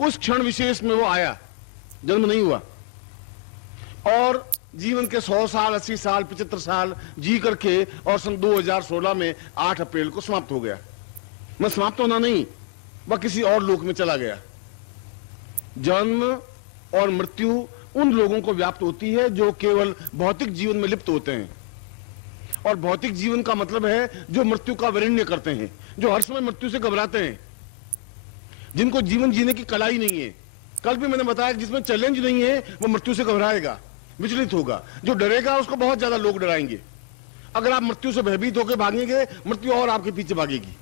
उस क्षण विशेष में वो आया, जन्म नहीं हुआ, और जीवन के 100 साल 80 साल 75 साल जी करके और सन 2016 में 8 अप्रैल को समाप्त हो गया। मैं समाप्त होना नहीं, वह किसी और लोक में चला गया। जन्म और मृत्यु उन लोगों को व्याप्त होती है जो केवल भौतिक जीवन में लिप्त होते हैं, और भौतिक जीवन का मतलब है जो मृत्यु का वरेण्य करते हैं, जो हर समय मृत्यु से घबराते हैं, जिनको जीवन जीने की कला ही नहीं है। कल भी मैंने बताया कि जिसमें चैलेंज नहीं है वो मृत्यु से घबराएगा, विचलित होगा। जो डरेगा उसको बहुत ज्यादा लोग डराएंगे। अगर आप मृत्यु से भयभीत होकर भागेंगे, मृत्यु और आपके पीछे भागेगी।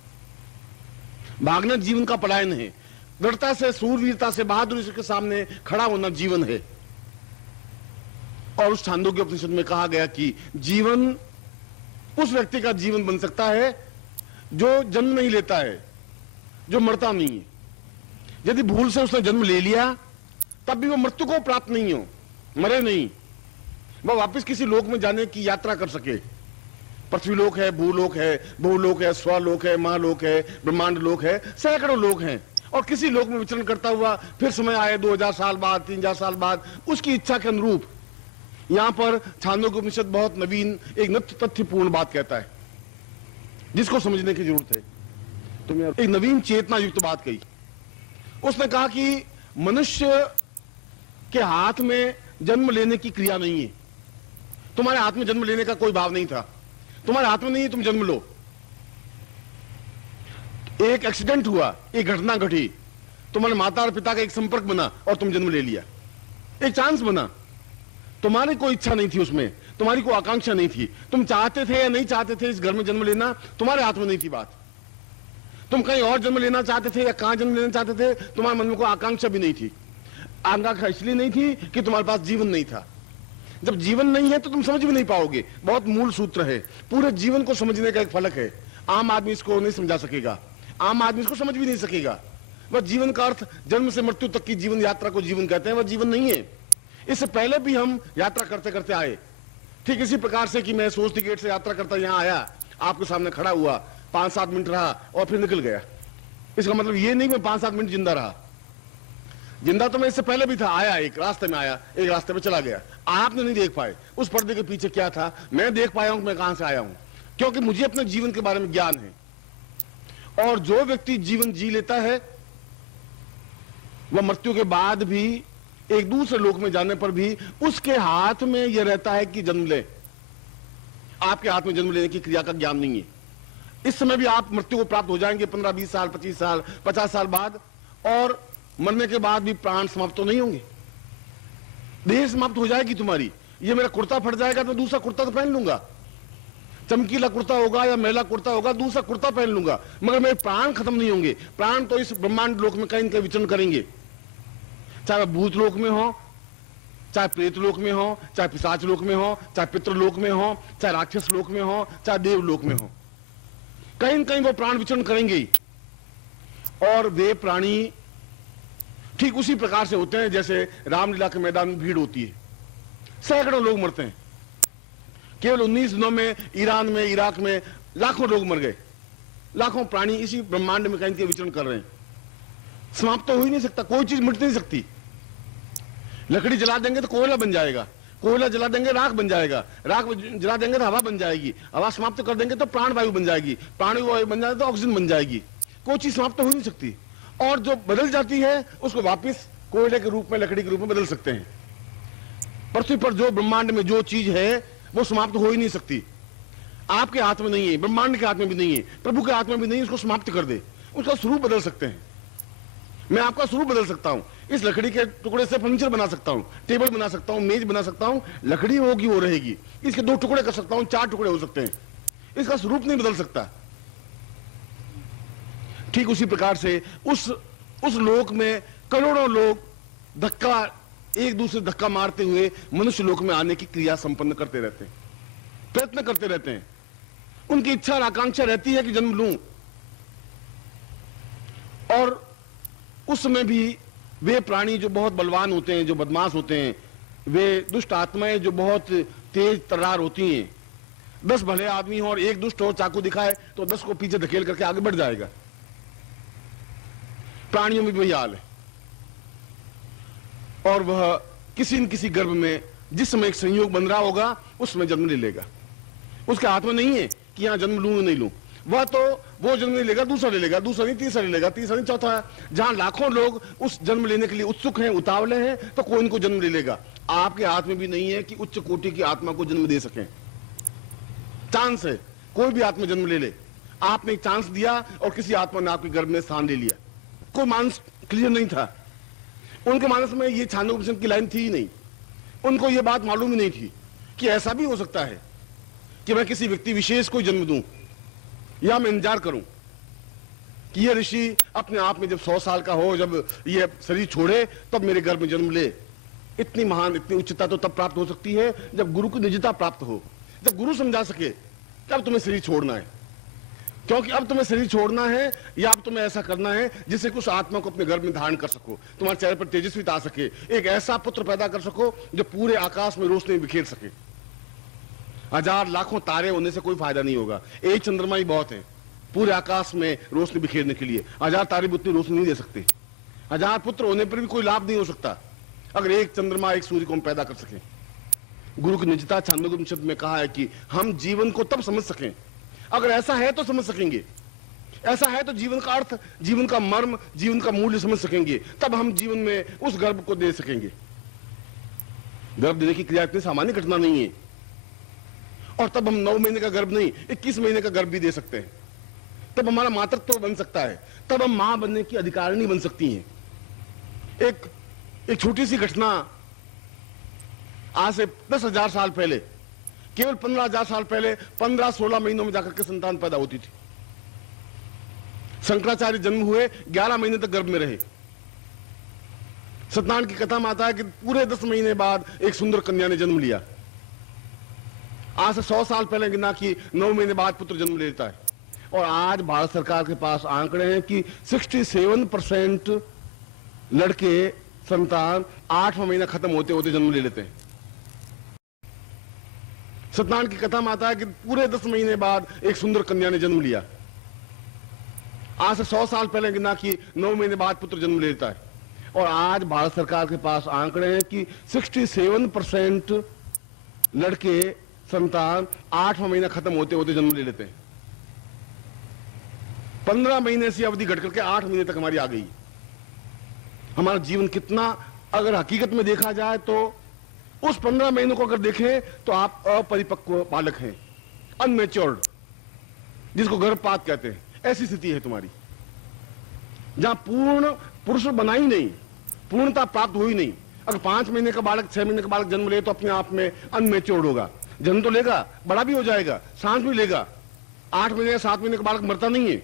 भागना जीवन का पलायन है। दृढ़ता से, सूरवीरता से, बहादुरी के सामने खड़ा होना जीवन है। और उस छांदोग्य उपनिषद में कहा गया कि जीवन उस व्यक्ति का जीवन बन सकता है जो जन्म नहीं लेता है, जो मरता नहीं है। यदि भूल से उसने जन्म ले लिया तब भी वो मृत्यु को प्राप्त नहीं हो, मरे नहीं, वह वापस किसी लोक में जाने की यात्रा कर सके। पृथ्वी लोक है, भूलोक है, भूलोक है, स्वलोक है, महालोक है, ब्रह्मांड लोक है, सैकड़ों लोक हैं, और किसी लोक में विचरण करता हुआ फिर समय आए 2000 साल बाद, 3000 साल बाद, उसकी इच्छा के अनुरूप। यहां पर छांदोग्य उपनिषद बहुत नवीन एक नित्य तथ्यपूर्ण बात कहता है जिसको समझने की जरूरत है। तुमने एक नवीन चेतना युक्त बात कही। उसने कहा कि मनुष्य के हाथ में जन्म लेने की क्रिया नहीं है। तुम्हारे हाथ में जन्म लेने का कोई भाव नहीं था, तुम्हारे हाथ में नहीं है, तुम जन्म लो। एक एक्सीडेंट हुआ, एक घटना घटी, तुम्हारे माता और पिता का एक संपर्क बना और तुम जन्म ले लिया। एक चांस बना, तुम्हारी कोई इच्छा नहीं थी उसमें, तुम्हारी कोई आकांक्षा नहीं थी। तुम चाहते थे या नहीं चाहते थे इस घर में जन्म लेना, तुम्हारे हाथ में नहीं थी बात। तुम कहीं और जन्म लेना चाहते थे या कहां जन्म लेना चाहते थे, तुम्हारे मन में कोई आकांक्षा भी नहीं थी। आकांक्षा इसलिए नहीं थी कि तुम्हारे पास जीवन नहीं था। जब जीवन नहीं है तो तुम समझ भी नहीं पाओगे। बहुत मूल सूत्र है, पूरे जीवन को समझने का एक फलक है। आम आदमी इसको नहीं समझा सकेगा, आम आदमी इसको समझ भी नहीं सकेगा। वह जीवन का अर्थ जन्म से मृत्यु तक की जीवन यात्रा को जीवन कहते हैं, वह जीवन नहीं है। इससे पहले भी हम यात्रा करते करते आए, ठीक इसी प्रकार से कि मैं सोचती गेट से यात्रा करता यहां आया, आपके सामने खड़ा हुआ, 5-7 मिनट रहा और फिर निकल गया। इसका मतलब ये नहीं मैं 5-7 मिनट जिंदा रहा। जिंदा तो मैं इससे पहले भी था, आया, एक रास्ते में आया, एक रास्ते में चला गया। आपने नहीं देख पाए उस पर्दे के पीछे क्या था। मैं देख पाया हूं मैं कहां से आया हूं, क्योंकि मुझे अपने जीवन के बारे में ज्ञान है। और जो व्यक्ति जीवन जी लेता है वह मृत्यु के बाद भी, एक दूसरे लोक में जाने पर भी उसके हाथ में यह रहता है कि जन्म ले। आपके हाथ में जन्म लेने की क्रिया का ज्ञान नहीं है। इस समय भी आप मृत्यु को प्राप्त हो जाएंगे 15-20 साल 25 साल 50 साल बाद, और मरने के बाद भी प्राण समाप्त तो नहीं होंगे, देह समाप्त हो जाएगी तुम्हारी। ये मेरा कुर्ता फट जाएगा तो दूसरा कुर्ता तो पहन लूंगा, चमकीला कुर्ता होगा या मैला कुर्ता होगा, दूसरा कुर्ता पहन लूंगा, मगर मेरे प्राण खत्म नहीं होंगे। प्राण तो इस ब्रह्मांड लोक में कहीं न कहीं विचरण करेंगे, चाहे भूत लोक में हो, चाहे प्रेत लोक में हो, चाहे पिशाच लोक में हो, चाहे पितृलोक में हो, चाहे राक्षस लोक में हो, चाहे देव लोक में हो, कहीं न कहीं वो प्राण विचरण करेंगे। और वे प्राणी ठीक उसी प्रकार से होते हैं जैसे रामलीला के मैदान में भीड़ होती है, सैकड़ों लोग मरते हैं। केवल 19 दिनों में ईरान में, इराक में लाखों लोग मर गए। लाखों प्राणी इसी ब्रह्मांड में कहीं विचरण कर रहे हैं। समाप्त तो हो ही नहीं सकता, कोई चीज मिट नहीं सकती। लकड़ी जला देंगे तो कोयला बन जाएगा, कोयला जला देंगे राख बन जाएगा, राख जला देंगे तो हवा बन जाएगी, हवा समाप्त कर देंगे तो प्राण वायु बन जाएगी, प्राण वायु बन जाए तो ऑक्सीजन बन जाएगी। कोई चीज समाप्त तो हो नहीं सकती। और जो बदल जाती है उसको वापस कोयले के रूप में, लकड़ी के रूप में बदल सकते हैं। पृथ्वी पर जो ब्रह्मांड में जो चीज है वो समाप्त हो ही नहीं सकती। आपके हाथ में नहीं है, ब्रह्मांड के हाथ में भी नहीं है, प्रभु के हाथ में भी नहीं है। उसको समाप्त कर दे, उसका स्वरूप बदल सकते हैं। मैं आपका स्वरूप बदल सकता हूं, इस लकड़ी के टुकड़े से फर्नीचर बना सकता हूं, टेबल बना सकता हूं, मेज बना सकता हूं। लकड़ी होगी वो रहेगी, इसके 2 टुकड़े कर सकता हूं, 4 टुकड़े हो सकते हैं, इसका स्वरूप नहीं बदल सकता। ठीक उसी प्रकार से उस लोक में करोड़ों लोग धक्का, एक दूसरे धक्का मारते हुए मनुष्य लोक में आने की क्रिया संपन्न करते रहते हैं, प्रयत्न करते रहते हैं। उनकी इच्छा और आकांक्षा रहती है कि जन्म लूं। और उस समय भी वे प्राणी जो बहुत बलवान होते हैं, जो बदमाश होते हैं, वे दुष्ट आत्माएं जो बहुत तेज तर्रार होती हैं, 10 भले आदमी हो और एक दुष्ट हो, चाकू दिखाए तो 10 को पीछे धकेल करके आगे बढ़ जाएगा। प्राणियों में भी वही हाल है। और वह किसी न किसी गर्भ में जिस समय एक संयोग बन रहा होगा उस समय जन्म ले लेगा। उसके हाथ में नहीं है कि यहां जन्म लूं नहीं लूं, वह तो वो जन्म ले लेगा, दूसरा ले लेगा, दूसरा नहीं तीसरा ले लेगा, तीसरा नहीं चौथा। जहां लाखों लोग उस जन्म लेने के लिए उत्सुक हैं, उतावले हैं, तो कोई इनको जन्म ले लेगा। आपके हाथ में भी नहीं है कि उच्च कोटि की आत्मा को जन्म दे सकें। चांस है, कोई भी आत्मा जन्म ले ले। आपने एक चांस दिया और किसी आत्मा ने आपके गर्भ में स्थान ले लिया। कोई मानस क्लियर नहीं था, उनके मानस में ये छांदोग्योपनिषद की लाइन थी ही नहीं। उनको ये बात मालूम ही नहीं थी कि ऐसा भी हो सकता है कि मैं किसी व्यक्ति विशेष को जन्म दूं, या मैं इंतजार करूं कि यह ऋषि अपने आप में जब 100 साल का हो, जब यह शरीर छोड़े, तब मेरे गर्भ में जन्म ले। इतनी महान, इतनी उच्चता तो तब प्राप्त हो सकती है जब गुरु की निजता प्राप्त हो, जब गुरु समझा सके कि अब तुम्हें शरीर छोड़ना है, क्योंकि अब तुम्हें शरीर छोड़ना है या अब तुम्हें ऐसा करना है जिससे कुछ आत्मा को अपने गर्भ में धारण कर सको, तुम्हारे चेहरे पर तेजस्विता आ सके, एक ऐसा पुत्र पैदा कर सको जो पूरे आकाश में रोशनी बिखेर सके। हजार लाखों तारे होने से कोई फायदा नहीं होगा, एक चंद्रमा ही बहुत है पूरे आकाश में रोशनी बिखेरने के लिए। हजार तारे भी उतनी रोशनी नहीं दे सकते। हजार पुत्र होने पर भी कोई लाभ नहीं हो सकता अगर एक चंद्रमा, एक सूर्य को हम पैदा कर सकें। गुरु की निजता छांदोग्योपनिषद में कहा है कि हम जीवन को तब समझ सकें, अगर ऐसा है तो समझ सकेंगे, ऐसा है तो जीवन का अर्थ, जीवन का मर्म, जीवन का मूल्य समझ सकेंगे, तब हम जीवन में उस गर्भ को दे सकेंगे। गर्भ देने की क्रिया इतनी सामान्य घटना नहीं है, और तब हम 9 महीने का गर्भ नहीं, 21 महीने का गर्भ भी दे सकते हैं। तब हमारा मातृत्व तो बन सकता है, तब हम मां बनने की अधिकारिणी बन सकती हैं। एक छोटी सी घटना आज से 10,000 साल पहले, केवल 15,000 साल पहले 15-16 महीनों में जाकर के संतान पैदा होती थी। शंकराचार्य जन्म हुए, 11 महीने तक गर्भ में रहे। सत्यनारायण की कथा में आता है कि पूरे 10 महीने बाद एक सुंदर कन्या ने जन्म लिया। आज से 100 साल पहले गिना कि 9 महीने बाद पुत्र जन्म लेता है। और आज भारत सरकार के पास आंकड़े हैं कि 67% लड़के संतान 8वां महीना खत्म होते होते जन्म ले लेते हैं। सत्यनारायण की कथा में आता है कि पूरे 10 महीने बाद एक सुंदर कन्या ने जन्म लिया। आज से 100 साल पहले गिना कि 9 महीने बाद पुत्र जन्म लेता है। और आज भारत सरकार के पास आंकड़े हैं कि 67% लड़के संतान 8वां महीना खत्म होते होते जन्म ले लेते हैं। 15 महीने से अवधि घट करके 8 महीने तक हमारी आ गई। हमारा जीवन कितना, अगर हकीकत में देखा जाए तो उस 15 महीनों को अगर देखें तो आप अपरिपक्व बालक हैं, अनमेच्योर्ड, जिसको गर्भपात कहते हैं। ऐसी स्थिति है तुम्हारी, जहां पूर्ण पुरुष बना ही नहीं, पूर्णता प्राप्त हुई नहीं। अगर 5 महीने का बालक, 6 महीने का बालक जन्म ले तो अपने आप में अनमेच्योर्ड होगा। जन्म तो लेगा, बड़ा भी हो जाएगा, सांस भी लेगा। 8 महीने या 7 महीने का बालक मरता नहीं है,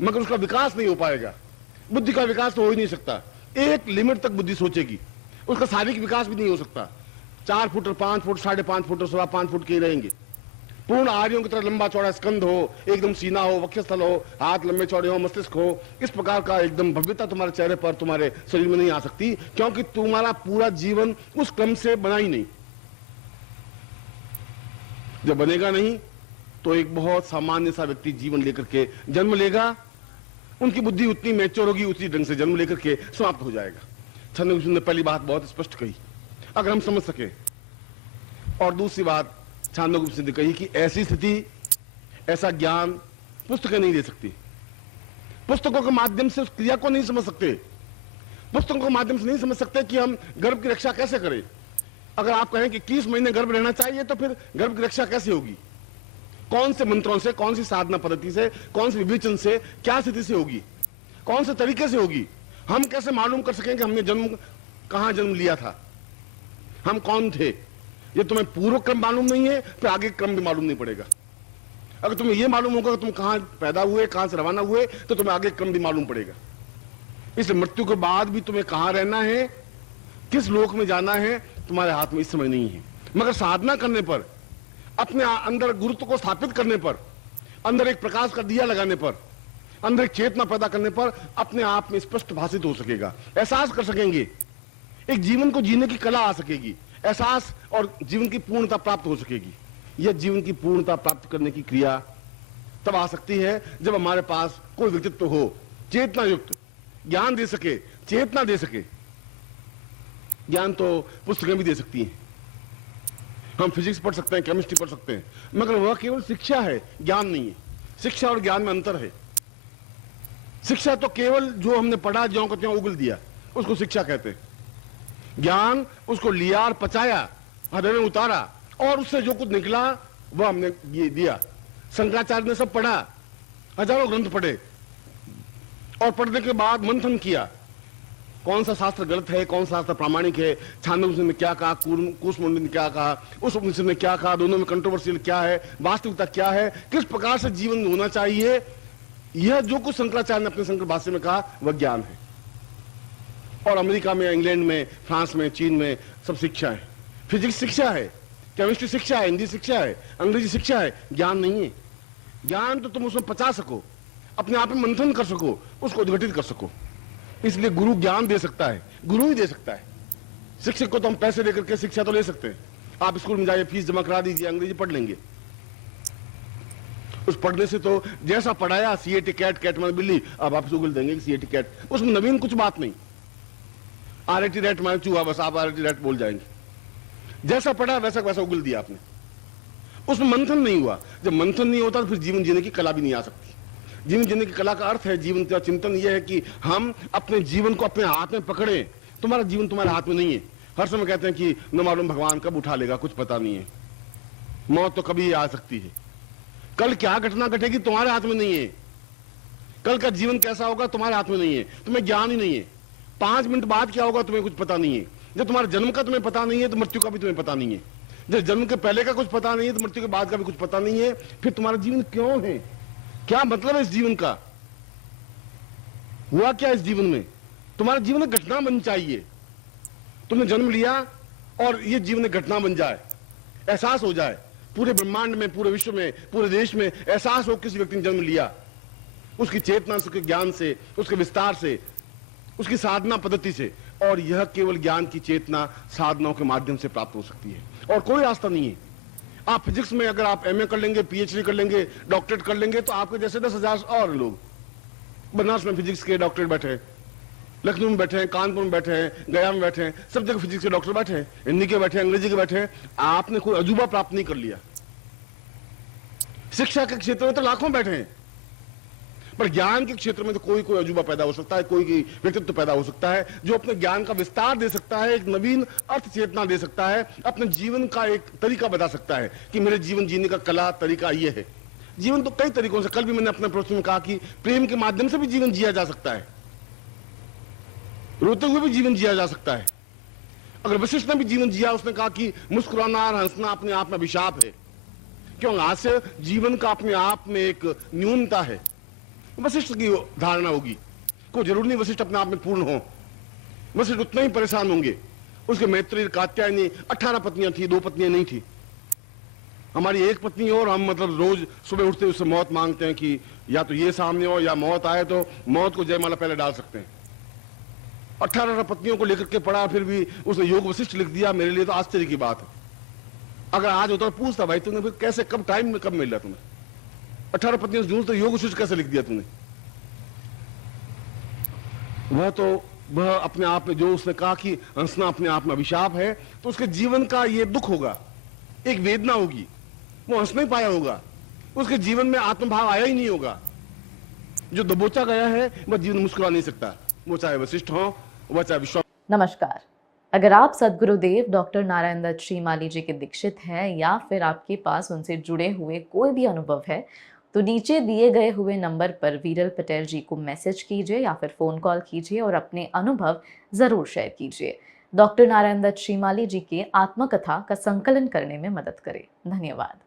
मगर उसका विकास नहीं हो पाएगा। बुद्धि का विकास तो हो ही नहीं सकता। एक लिमिट तक बुद्धि सोचेगी, उसका शारीरिक विकास भी नहीं हो सकता। 4 फुट और 5 फुट, 5.5 फुट और 5.25 फुट के ही रहेंगे। पूर्ण आर्यों की तरह लंबा चौड़ा स्कंध हो, एकदम सीना हो, वक्षस्थल हो, हाथ लंबे चौड़े हो, मस्तिष्क हो, इस प्रकार का एकदम भव्यता तुम्हारे चेहरे पर, तुम्हारे शरीर में नहीं आ सकती, क्योंकि तुम्हारा पूरा जीवन उस क्रम से बना ही नहीं। जब बनेगा नहीं तो एक बहुत सामान्य सा व्यक्ति जीवन लेकर के जन्म लेगा, उनकी बुद्धि उतनी मैच्योर होगी, उसी ढंग से जन्म लेकर के समाप्त हो जाएगा। छांदोग्योपनिषद ने पहली बात बहुत स्पष्ट कही, अगर हम समझ सके। और दूसरी बात छांदोग्योपनिषद ने कही कि ऐसी स्थिति, ऐसा ज्ञान पुस्तकें नहीं दे सकती। पुस्तकों के माध्यम से उस क्रिया को नहीं समझ सकते, पुस्तकों के माध्यम से नहीं समझ सकते कि हम गर्भ की रक्षा कैसे करें। अगर आप कहें कि 21 महीने गर्भ रहना चाहिए, तो फिर गर्भ की रक्षा कैसे होगी? कौन से मंत्रों से, कौन सी साधना पद्धति से, कौन से विवेचन से, क्या स्थिति से होगी, कौन से तरीके से होगी? हम कैसे मालूम कर सकें कि हमने कहां जन्म लिया था, हम कौन थे? ये तुम्हें पूर्व क्रम मालूम नहीं है, फिर आगे क्रम भी मालूम नहीं पड़ेगा। अगर तुम्हें यह मालूम होगा कि तुम कहां पैदा हुए, कहां से रवाना हुए, तो तुम्हें आगे क्रम भी मालूम पड़ेगा। इसलिए मृत्यु के बाद भी तुम्हें कहां रहना है, किस लोक में जाना है, तुम्हारे हाथ में इस समय नहीं है। मगर साधना करने पर, अपने अंदर गुरुत्व को स्थापित करने पर, अंदर एक प्रकाश का दिया लगाने पर, अंदर एक चेतना पैदा करने पर अपने आप में स्पष्ट भाषित हो सकेगा, एहसास कर सकेंगे, एक जीवन को जीने की कला आ सकेगी, एहसास और जीवन की पूर्णता प्राप्त हो सकेगी। यह जीवन की पूर्णता प्राप्त करने की क्रिया तब आ सकती है जब हमारे पास कोई व्यक्तित्व हो, चेतना युक्त, ज्ञान दे सके, चेतना दे सके, ज्ञान तो पुस्तकें भी दे सकती हैं, हम फिजिक्स पढ़ सकते हैं, केमिस्ट्री पढ़ सकते हैं, मगर वह केवल शिक्षा है, ज्ञान नहीं है। शिक्षा और ज्ञान में अंतर है। शिक्षा तो केवल जो हमने पढ़ा ज्यों को त्यों उगल दिया, उसको शिक्षा कहते हैं। ज्ञान उसको लिया और पचाया, हृदय में उतारा, और उससे जो कुछ निकला वह हमने ये दिया। शंकराचार्य ने सब पढ़ा, हजारों ग्रंथ पढ़े, और पढ़ने के बाद मंथन किया, कौन सा शास्त्र गलत है, कौन सा शास्त्र प्रामाणिक है, छांदोग्य ने क्या कहा, कुसमुंडी ने क्या कहा, उस उपनिषद ने क्या कहा, दोनों में कंट्रोवर्शियल क्या है, वास्तविकता क्या है, किस प्रकार से जीवन होना चाहिए। यह जो कुछ शंकराचार्य ने अपने शंकर भाष्य में कहा वह ज्ञान है। और अमेरिका में, इंग्लैंड में, फ्रांस में, चीन में सब शिक्षा है। फिजिक्स शिक्षा है, केमिस्ट्री शिक्षा है, हिंदी शिक्षा है, अंग्रेजी शिक्षा है, ज्ञान नहीं है। ज्ञान तो तुम उसमें पचा सको, अपने आप में मंथन कर सको, उसको उद्घटित कर सको। इसलिए गुरु ज्ञान दे सकता है, गुरु ही दे सकता है। शिक्षक को तो हम पैसे देकर के शिक्षा तो ले सकते हैं, आप स्कूल में जाइए, फीस जमा करा दीजिए, अंग्रेजी पढ़ लेंगे। उस पढ़ने से तो जैसा पढ़ाया, सीएटी कैट, कैट माने बिल्ली, अब आप गूगल देंगे कि सीएटी कैट, उसमें नवीन कुछ बात नहीं। आरएटी रैट माने चूहा, बस आप आरएटी रैट बोल जाएंगे। जैसा पढ़ा वैसा वैसा उगल दिया आपने, उसमें मंथन नहीं हुआ। जब मंथन नहीं होता तो फिर जीवन जीने की कला भी नहीं आ सकती। जीवन जीने की कला का अर्थ है, जीवन का चिंतन यह है कि हम अपने जीवन को अपने हाथ में पकड़े। तुम्हारा जीवन तुम्हारे हाथ में नहीं है। हर समय कहते हैं कि न मालूम भगवान कब उठा लेगा, कुछ पता नहीं है, मौत तो कभी आ सकती है। कल क्या घटना घटेगी तुम्हारे हाथ में नहीं है। कल का जीवन कैसा होगा तुम्हारे हाथ में नहीं है, तुम्हें ज्ञान ही नहीं है। 5 मिनट बाद क्या होगा तुम्हें कुछ पता नहीं है। जब तुम्हारे जन्म का तुम्हें पता नहीं है तो मृत्यु का भी तुम्हें पता नहीं है। जब जन्म के पहले का कुछ पता नहीं है तो मृत्यु के बाद का भी कुछ पता नहीं है। फिर तुम्हारा जीवन क्यों है, क्या मतलब है इस जीवन का, हुआ क्या इस जीवन में। तुम्हारा जीवन एक घटना बननी चाहिए। तुमने जन्म लिया और ये जीवन एक घटना बन जाए, एहसास हो जाए, पूरे ब्रह्मांड में, पूरे विश्व में, पूरे देश में एहसास हो किसी व्यक्ति ने जन्म लिया, उसकी चेतना से, उसके ज्ञान से, उसके विस्तार से, उसकी साधना पद्धति से। और यह केवल ज्ञान की चेतना साधनाओं के माध्यम से प्राप्त हो सकती है, और कोई रास्ता नहीं है। आप फिजिक्स में अगर आप एमए कर लेंगे, पीएचडी कर लेंगे, डॉक्टरेट कर लेंगे, तो आपके जैसे 10,000 और लोग बनारस में फिजिक्स के डॉक्टरेट बैठे हैं, लखनऊ में बैठे हैं, कानपुर में बैठे हैं, गया में बैठे हैं, सब जगह फिजिक्स के डॉक्टर बैठे हैं, हिंदी के बैठे हैं, अंग्रेजी के बैठे हैं। आपने कोई अजूबा प्राप्त नहीं कर लिया। शिक्षा के क्षेत्र में तो लाखों बैठे हैं, पर ज्ञान के क्षेत्र में तो कोई कोई अजूबा पैदा हो सकता है, कोई व्यक्तित्व पैदा हो सकता है जो अपने ज्ञान का विस्तार दे सकता है, एक नवीन अर्थ चेतना दे सकता है, अपने जीवन का एक तरीका बता सकता है कि मेरे जीवन जीने का कला तरीका ये है। जीवन तो कई तरीकों से, कल भी मैंने अपने प्रश्न में कहा कि प्रेम के माध्यम से भी जीवन जिया जा सकता है, रोते हुए भी जीवन जिया जा सकता है। अगर वशिष्ठ ने भी जीवन जिया, उसने कहा कि मुस्कुराना और हंसना अपने आप में अभिशाप है, क्यों हास्य जीवन का अपने आप में एक न्यूनता है। वशिष्ठ की धारणा होगी, कोई जरूर नहीं वशिष्ठ अपने आप में पूर्ण हो, वशिष्ठ उतना ही परेशान होंगे। उसके मैत्री कात्यायनी 18 पत्नियां थी, 2 पत्नियां नहीं थी। हमारी एक पत्नी हो और हम मतलब रोज सुबह उठते उससे मौत मांगते हैं कि या तो ये सामने हो या मौत आए तो मौत को जयमाला पहले डाल सकते हैं। 18 पत्नियों को लेकर के पढ़ा, फिर भी उसने योग वशिष्ठ लिख दिया। मेरे लिए तो आश्चर्य की बात है। अगर आज होता पूछता भाई तुमने फिर कैसे, कब टाइम में कब मिल रहा तुम्हें, 18 पत्नियों से ढूंढते योग वशिष्ठ कैसे लिख दिया तुमने। वह अपने आप में, जो उसने कहा कि हंसना अपने आप में अभिशाप है, तो उसके जीवन का ये दुख होगा, एक वेदना होगी, वो हंस नहीं पाया होगा, उसके जीवन में आत्मभाव आया ही नहीं होगा। जो दबोचा गया है वह जीवन मुस्कुरा नहीं सकता, वो चाहे वशिष्ठ हो, वह चाहे विश्वास। नमस्कार। अगर आप सद्गुरुदेव डॉक्टर नारायण दत्त श्रीमाली जी के दीक्षित हैं या फिर आपके पास उनसे जुड़े हुए कोई भी अनुभव है, तो नीचे दिए गए हुए नंबर पर वीरल पटेल जी को मैसेज कीजिए या फिर फ़ोन कॉल कीजिए और अपने अनुभव ज़रूर शेयर कीजिए। डॉक्टर नारायण दत्त श्रीमाली जी के आत्मकथा का संकलन करने में मदद करें। धन्यवाद।